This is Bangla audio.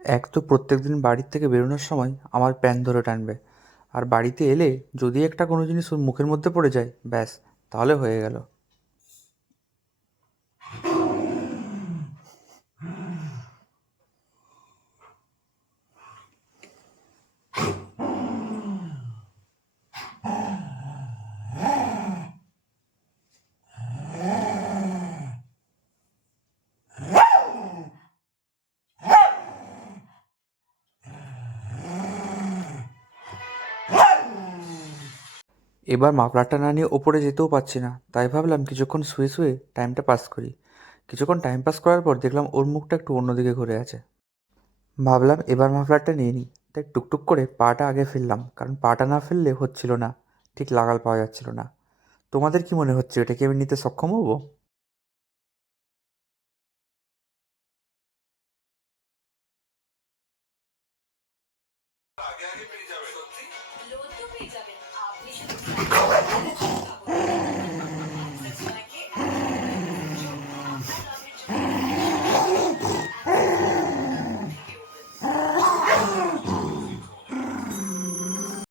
এক তো প্রত্যেকদিন বাড়ির থেকে বেরোনোর সময় আমার প্যান ধরে টানবে, আর বাড়িতে এলে যদি একটা কোনো জিনিস ওর মুখের মধ্যে পড়ে যায়, ব্যাস, তাহলে হয়ে গেল। এবার মাফলারটা না নিয়ে ওপরে যেতেও পারছি না, তাই ভাবলাম কিছুক্ষণ শুয়ে শুয়ে টাইমটা পাস করি। কিছুক্ষণ টাইম পাস করার পর দেখলাম ওর মুখটা একটু অন্যদিকে ঘুরে আছে। ভাবলাম এবার মাফলারটা নিয়ে নিই, তাই টুকটুক করে পাটা আগে ফেললাম, কারণ পাটা না ফেললে হচ্ছিল না, ঠিক লাগাল পাওয়া যাচ্ছিল না। তোমাদের কি মনে হচ্ছে, এটা কি আমি নিতে সক্ষম হবো?